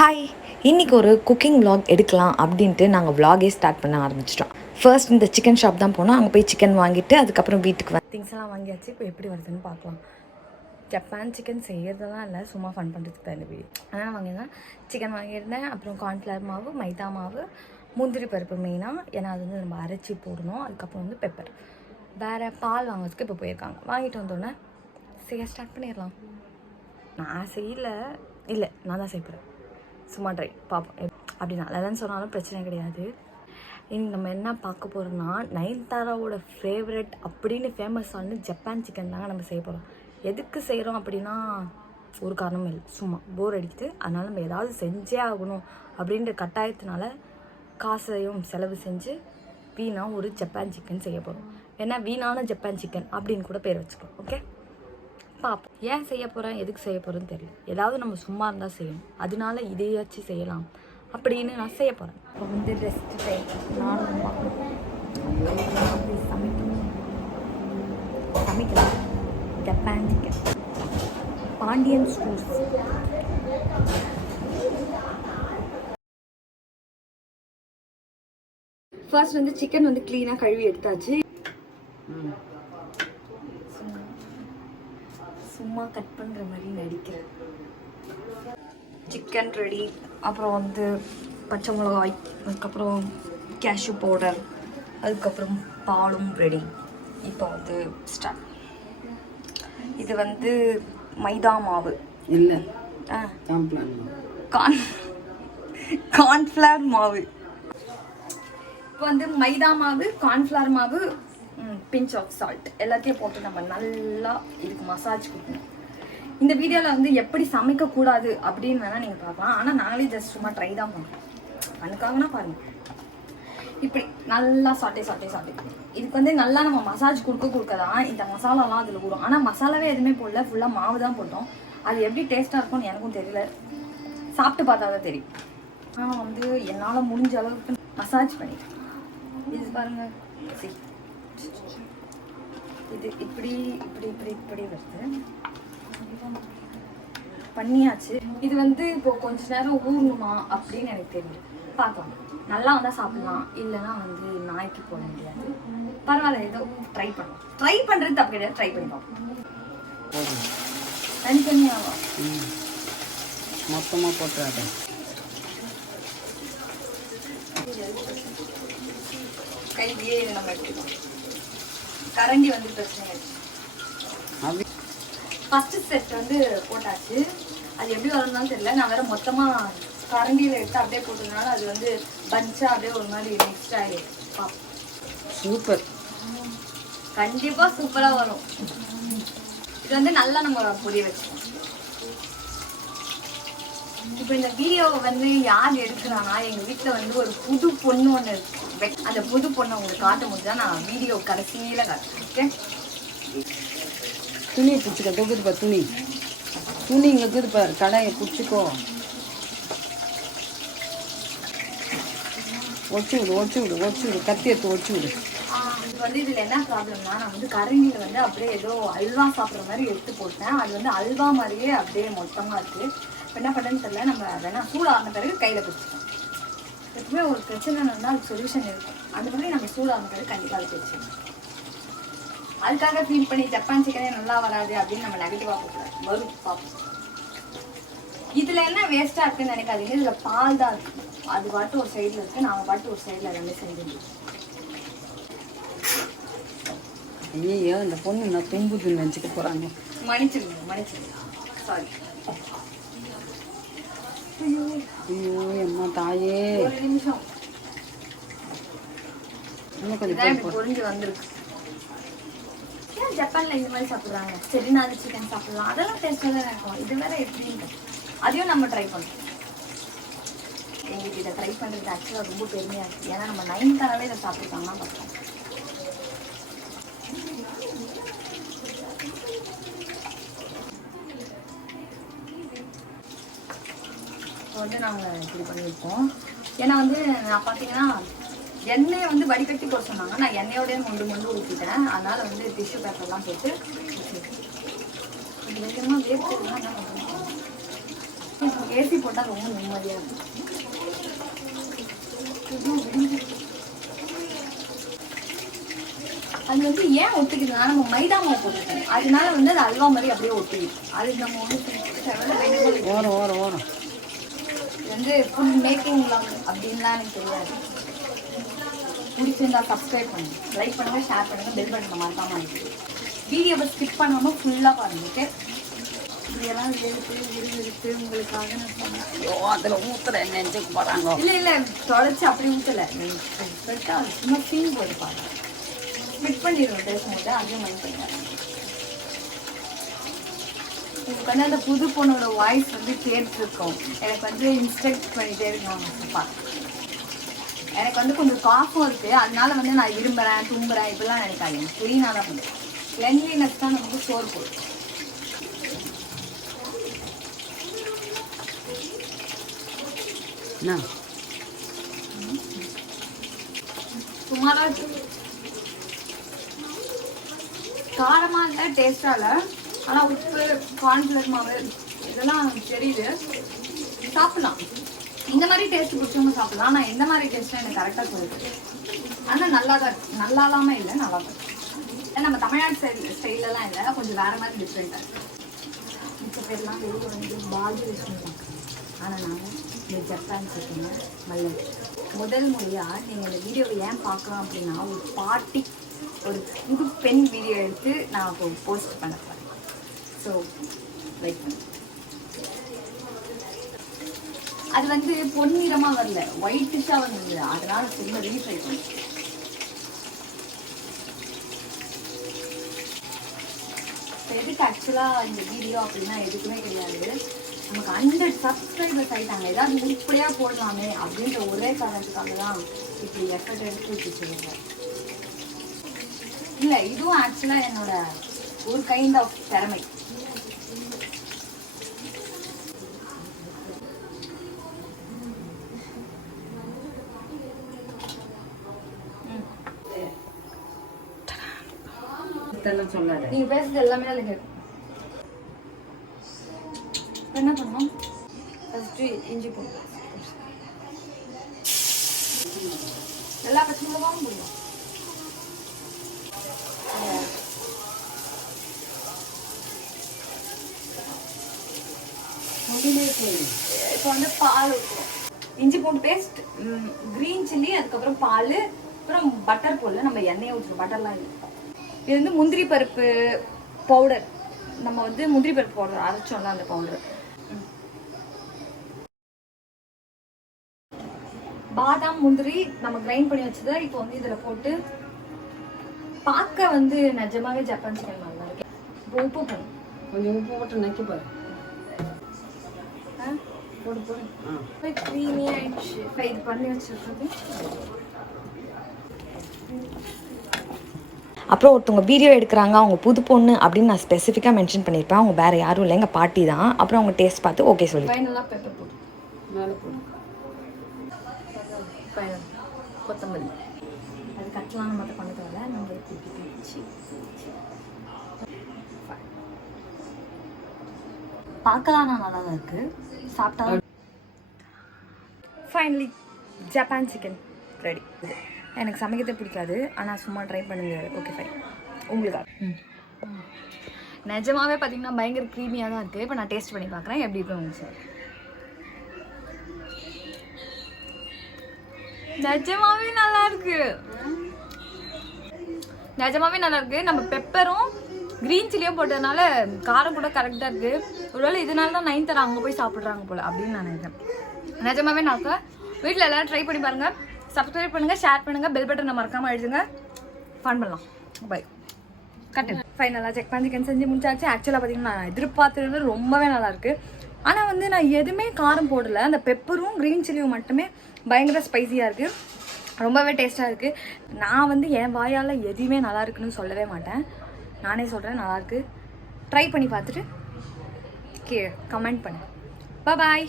Hi, இன்றைக்கி ஒரு cooking vlog எடுக்கலாம் அப்படின்ட்டு நாங்கள் vlog ஸ்டார்ட் பண்ண ஆரம்பிச்சிட்டோம். ஃபர்ஸ்ட் இந்த சிக்கன் ஷாப் தான் போனோம். அங்கே போய் சிக்கன் வாங்கிட்டு அதுக்கப்புறம் வீட்டுக்கு திங்ஸ் எல்லாம் வாங்கியாச்சு. இப்போ எப்படி வருதுன்னு பார்க்கலாம். ஜப்பான் சிக்கன் செய்கிறதெல்லாம் இல்லை, சும்மா ஃபன் பண்ணுறதுக்கு தான் இந்த வீடியோ. அதனால் வாங்கியிருந்தேன், சிக்கன் வாங்கியிருந்தேன். அப்புறம் கார்ன்ஃப்ளவர் மாவு, மைதா மாவு, முந்திரி பருப்பு மெயினாக, ஏன்னா அது வந்து நம்ம அரைச்சி போடணும். அதுக்கப்புறம் வந்து பெப்பர். வேறு பால் வாங்கிறதுக்கு இப்போ போயிருக்காங்க. வாங்கிட்டு வந்தோடனே செய்ய ஸ்டார்ட் பண்ணிடலாம். நான் செய்யலை, இல்லை நான் தான் செய்யப்படுறேன். சும்மா ட்ரை பார்ப்போம். அப்படி நல்லதான்னு சொன்னாலும் பிரச்சனை கிடையாது. இன்னைக்கு நம்ம என்ன பார்க்க போகிறோம்னா, நயன்தாராவோட ஃபேவரட் அப்படின்னு ஃபேமஸ் ஆன ஜப்பான் சிக்கன் தாங்க நம்ம செய்ய போகிறோம். எதுக்கு செய்கிறோம் அப்படின்னா ஒரு காரணமும் இல்லை, சும்மா போர் அடிக்குது. அதனால் நம்ம ஏதாவது செஞ்சே ஆகணும் அப்படின்ற கட்டாயத்தினால காசையும் செலவு செஞ்சு வீணாக ஒரு ஜப்பான் சிக்கன் செய்ய போகிறோம். ஏன்னா வீணான ஜப்பான் சிக்கன் அப்படின்னு கூட பேர் வச்சுக்கோம். ஓகே, பார்ப்போம். ஏன் செய்ய போகிறேன், எதுக்கு செய்ய போகிறேன்னு தெரியல. ஏதாவது நம்ம சும்மா இருந்தால் செய்யணும், அதனால இதையாச்சும் செய்யலாம் அப்படின்னு நான் செய்ய போகிறேன். இப்போ வந்து ரெஸ்ட் டைம், நானும் சமைக்கலாம் Japan chicken Pandian stores. First வந்து சிக்கன் வந்து க்ளீனாக கழுவி எடுத்தாச்சு. சும்மா கட் பண்ணுற மாதிரி நடிக்கிறேன். Chicken ready. அப்புறம் வந்து பச்சை மிளகாய், அதுக்கப்புறம் கேஷ்யூ பவுடர், அதுக்கப்புறம் பாலும் ரெடி. இப்போ வந்து ஸ்டார்ட். இது வந்து மைதா மாவு இல்லை, கார்ன்ஃப்ளவர் மாவு. இப்போ வந்து மைதா மாவு, கார்ன்ஃப்ளவர் மாவு, பிஞ்ச் ஆஃப் சால்ட் எல்லாத்தையும் போட்டு நம்ம நல்லா இதுக்கு மசாஜ் கொடுக்கணும். இந்த வீடியோவில் வந்து எப்படி சமைக்கக்கூடாது அப்படின்னு வேணால் நீங்கள் பார்க்கலாம். ஆனால் நாங்களே ஜஸ்ட் சும்மா ட்ரை தான் பண்ணுறோம். அதுக்காகனா பாருங்கள், இப்படி நல்லா சாட்டே இதுக்கு வந்து நல்லா நம்ம மசாஜ் கொடுக்க தான் இந்த மசாலாலாம் அதில் கூடும். ஆனால் மசாலாவே எதுவுமே போடல, ஃபுல்லாக மாவு தான் போட்டோம். அது எப்படி டேஸ்ட்டாக இருக்கும்னு எனக்கும் தெரியல, சாப்பிட்டு பார்த்தா தான் தெரியும். ஆனால் வந்து என்னால் முடிஞ்ச அளவுக்கு மசாஜ் பண்ணிட்டேன். இது பாருங்கள், இது இப்படி இப்படி இப்படி இப்படி வருது பண்ணியாச்சு. இது வந்து இப்போ கொஞ்ச நேரம் ஊறணுமா அப்படின்னு எனக்கு தெரியல, பார்க்கலாம். நல்லா வந்தால் சாப்பிடலாம், இல்லைன்னா வந்து நாய்க்கு போட முடியாது. பரவாயில்ல, ஏதோ ட்ரை பண்ணலாம். ட்ரை பண்ணுறது தப்பு கிடையாது, ட்ரை பண்ணி பார்ப்போம். தனித்தனியாவா மொத்தமாக போட்டு கையிலேயே நம்ம எடுத்துக்கலாம். கரண்டி வந்து பிரச்சனை. ஃபர்ஸ்ட் செட் வந்து போட்டாச்சு. அது எப்படி வரணும்னு தெரியல. நான் வேற மொத்தமாக கரண்டியில் எடுத்து அப்படியே போட்டதுனால அது வந்து பஞ்சாக அப்படியே ஒரு மாதிரி மிக்ஸ்ட் ஆகிடும். சூப்பர், கண்டிப்பாக சூப்பராக வரும். இது வந்து நல்லா நம்ம பொரிய வச்சுக்கோம். இப்போ இந்த வீடியோவை வந்து யார் எடுக்கிறானா, எங்கள் வீட்டில் வந்து ஒரு புது பொண்ணு ஒன்று இருக்கு. அந்த புது பொண்ணை உங்களுக்கு காட்ட முடிஞ்சா நான் வீடியோ கடைசியில் காட்டுறேன். ஓகே, துணியை பிடிச்சிக்க, தொகுதுப்பா துணி இங்கே இருக்குதுப்பா, கடையை பிடிச்சிக்கோ. ஒடிச்சு விடு, கத்தி எடுத்து ஒடிச்சு விடு. இது வந்து இதில் என்ன ப்ராப்ளம்னா, நான் வந்து கரண்டியில் வந்து அப்படியே ஏதோ அல்வா சாப்பிட்ற மாதிரி எடுத்து போட்டேன். அது வந்து அல்வா மாதிரியே அப்படியே மொத்தமாக இருக்குது. இப்போ என்ன பண்ணுறதுன்னு தெரியல. நம்ம வேணா சூடான பிறகு கையில் பிடிச்சிக்கோம். எப்பவுமே ஒரு பிரச்சனை இருந்தால் அதுக்கு சொல்யூஷன் இருக்கும். அந்த மாதிரி நம்ம சூடான பிறகு கண்டிப்பாக அது பிடிச்சிக்கணும். அதுக்காக ஃபீல் பண்ணி ஜப்பான் சிக்கனே நல்லா வராது அப்படின்னு நம்ம நெகட்டிவாக போகக்கூடாது. வரும், பார்ப்போம். இதில் என்ன வேஸ்ட்டாக இருக்குன்னு நினைக்காதீங்க. இதில் பால் தான் இருக்குது. அது பாட்டு ஒரு சைடில் இருக்குது, நாங்கள் பாட்டு ஒரு சைடில் எல்லாமே செஞ்சுருக்கோம். ஐயோ, இந்த பொண்ணு நான் தும்புதுன்னு நினச்சிக்க போகிறாங்க. மன்னிச்சிருங்க, சாரி. ஐயோ அம்மா தாயே, ஒரு நிமிஷம். இன்னும் கொஞ்சம் பொரிஞ்சு வந்திருக்கு. ஏன் ஜப்பான்ல இந்த மாதிரி சாப்பிட்றாங்க? சரி, நான் அது சிக்கன் சாப்பிடலாம், அதெல்லாம் டேஸ்ட்டாக தான் இருக்கும். இது வேற எப்படின்னு அதையும் நம்ம ட்ரை பண்ணுறோம். எங்களுக்கு இதை ட்ரை பண்ணுறது ஆக்சுவலாக ரொம்ப பெருமையாக இருக்குது. ஏன்னா நம்ம நயன்தாராவே இதை சாப்பிட்ருக்காங்கன்னா பார்ப்போம். வந்து நாங்கள் இப்படி பண்ணியிருக்கோம். ஏன்னா வந்து நான் பார்த்தீங்கன்னா எண்ணெயை வந்து வடிகட்டி போட சொன்னாங்க. நான் எண்ணெயோடய மொண்டு ஊற்றிட்டேன். அதனால் வந்து டிஷ்யூ பேப்பர்லாம் போட்டு கொஞ்சம் வேகமாக வேர்த்துலாம் என்ன பண்ணுறோம். ஏசி போட்டால் ரொம்ப நிம்மதியாக இருக்கும். அது வந்து ஏன் ஒத்துக்குதுன்னா நம்ம மைதா மாவு போட்டுருக்கோம், அதனால வந்து அது அல்வா மாதிரி அப்படியே ஒட்டிடும். அதுக்கு நம்ம வந்து ஓரம் வந்து ஃபுட் மேக்கிங் அப்படின்லாம் எனக்கு தெரியாது. பிடிச்சிருந்தா சப்ஸ்கிரைப் பண்ணுங்க, லைக் பண்ணுங்கள், ஷேர் பண்ணுங்கள், பெல் பட்டனை மறக்காமல் வீடியோவை ஸ்கிப் பண்ணாமல் ஃபுல்லாக பாருங்க. ஓகே, இப்படியெல்லாம் எடுத்து உங்களுக்காக நான் சொன்னேன். அதில் ஊற்றுறேன் நினச்சிக்க போகிறாங்க. இல்லை தொடச்சி அப்படி ஊற்றலை, சும்மா ஃபீல் போட்டு பாருங்க. ஸ்பிட் பண்ணிடுவோம் பேசும்போது, அதையும் மைண்ட் பண்ணுவாங்க. உங்களுக்கு வந்து அந்த புது பொண்ணோட வாய்ஸ் வந்து கேட்டுருக்கோம். எனக்கு வந்து இன்ஸ்ட்ரக்ட் பண்ணிகிட்டே இருக்காங்க. எனக்கு வந்து கொஞ்சம் காஃபும் இருக்குது, அதனால வந்து நான் இரும்புறேன் தும்புறேன் இப்படிலாம் நினைக்காதீங்க. க்ளீனாக தான் பண்ணுறேன். கிளென்லினஸ் தான் நமக்கு சோறு போடும். சுமாராக காரமாக இல்லை, டேஸ்டாக இல்லை. ஆனால் உப்பு, கார்ன்ஃப்ளவர் மாவு இதெல்லாம் தெரியுது, சாப்பிட்லாம். இந்த மாதிரி டேஸ்ட் பிடிச்சவங்க சாப்பிட்லாம். ஆனால் எந்த மாதிரி டேஸ்ட்லாம் எனக்கு கரெக்டாக சொல்லுது. ஆனால் நல்லா தான் இருக்குது, நல்லா இல்லாமல் இல்லை, நல்லா தான் இருக்குது. நம்ம தமிழ்நாடு ஸ்டைலெலாம் இல்லை, கொஞ்சம் வேறு மாதிரி டிஃப்ரெண்ட்டாக இருக்குது. மிச்ச பேர்லாம் வெளியே வந்து பாஜி வச்சுருக்காங்க. ஆனால் நாங்கள் இந்த ஜப்பான் சிக்கனை மல்லி முதல் மொழியாக நீங்கள் இந்த வீடியோவை ஏன் பார்க்கலாம் அப்படின்னா, ஒரு பாட்டி ஒரு புது பெண் வீடியோ எடுத்து நான் இப்போ போஸ்ட் பண்ண போகிறேன். ஸோ லைக் பண்ணு. அது வந்து பொன்னிறமாக வரல, ஒயிட்டிஷாக வந்தது, அதனால திரும்ப ரீட்ரை பண்ணேன். இப்போ எதுக்கு ஆக்சுவலாக இந்த வீடியோ அப்படின்னா எதுக்குமே கிடையாது. நமக்கு 100 சப்ஸ்கிரைபர்ஸ் ஆகிட்டாங்க, ஏதாவது உருப்படியாக போடலாமே அப்படின்ற ஒரே காரணத்துக்காக தான் இப்படி எஃபர்ட் எடுத்து வச்சுருக்கேன். இல்லை, இதுவும் ஆக்சுவலாக என்னோட ஒரு கைண்ட் ஆஃப் திறமை. சொல்லாது, நீங்க பேசுறது எல்லாமே எனக்கு என்ன பண்ணணும். ஃபர்ஸ்ட் இஞ்சி போட்டு எல்லா பச்சை மிளகாவும் போடுவோம். இப்போ வந்து பால் ஊற்றுவோம். இஞ்சி பூண்டு பேஸ்ட், கிரீன் சில்லி, அதுக்கப்புறம் பால், அப்புறம் பட்டர் போடல, நம்ம எண்ணெயை ஊற்றுவோம், பட்டர்லாம் இல்லை. இது வந்து முந்திரி பருப்பு பவுடர், நம்ம வந்து முந்திரி பருப்பு பவுடர் அரைச்சோம்ல அந்த பவுடர். பாதாம் முந்திரி நம்ம கிரைண்ட் பண்ணி வச்சதை இப்போ வந்து இதில் போட்டு பார்க்க வந்து நிஜமாவே ஜப்பான் சிக்கன் நல்லா இருக்கு. இப்போ உப்பு போடும், கொஞ்சம் உப்பு போட்டு நக்கி பாரு. போடு போடு. க்ரீமி ஆயிடுச்சு. இப்போ இது பண்ணி வச்சுருக்கிறது. அப்புறம் ஒருத்தவங்க வீடியோ எடுக்கிறாங்க, அவங்க புது பொண்ணு அப்படின்னு நான் ஸ்பெசிஃபிக்காக மென்ஷன் பண்ணியிருப்பேன். அவங்க வேறு யாரும் இல்லை, எங்கள் பாட்டி தான். அப்புறம் அவங்க டேஸ்ட் பார்த்து ஓகே சொல்லி ஃபைனலாக பெப்பர் போடு, மேலே போடு, ஃபைனல் கொத்தமல்லி. அது கட்டலாம் மட்டும் பண்ண தேவை, நம்ம பார்க்கலாம். நல்லா தான் இருக்குது, சாப்பிட்டா. Finally Japan chicken ready. எனக்கு சமைக்கிறதே பிடிக்காது, ஆனால் சும்மா ட்ரை பண்ணுங்க. ஓகே ஃபைன், உங்களுக்காக. நிஜமாவே பார்த்தீங்கன்னா பயங்கர க்ரீமியாக தான் இருக்குது. இப்போ நான் டேஸ்ட் பண்ணி பார்க்குறேன் எப்படி இருக்குன்னு சார். நிஜமாவே நல்லா இருக்கு, நிஜமாவே நல்லா இருக்கு. நம்ம பெப்பரும் க்ரீன் சில்லியும் போட்டதுனால காரம் கூட கரெக்டாக இருக்குது. ஒருவேளை இதனால தான் 9 தர அங்கே போய் சாப்பிட்றாங்க போல் அப்படின்னு நான் நினைக்கிறேன். நிஜமாவே நான் வீட்டில் எல்லோரும் ட்ரை பண்ணி பாருங்கள். சப்ஸ்கிரைப் பண்ணுங்கள், ஷேர் பண்ணுங்கள், பெல் பட்டனை மறக்காமல் எழுதுங்க. ஃபன் பண்ணலாம். பை. கட்டு. ஃபைனலாக ஜப்பான் சிக்கன் செஞ்சு முடிச்சாச்சு. ஆக்சுவலாக பார்த்தீங்கன்னா நான் எதிர்பார்த்துறது ரொம்பவே நல்லாயிருக்கு. ஆனால் வந்து நான் எதுவுமே காரம் போடலை, அந்த பெப்பரும் க்ரீன் சில்லியும் மட்டுமே பயங்கர ஸ்பைஸியாக இருக்குது, ரொம்பவே டேஸ்ட்டாக இருக்குது. நான் வந்து என் வாயால் எதுவுமே நல்லா இருக்குன்னு சொல்லவே மாட்டேன், நானே சொல்கிறேன் நல்லாயிருக்கு. ட்ரை பண்ணி பார்த்துட்டு கீழே கமெண்ட் பண்ணு. பாய்.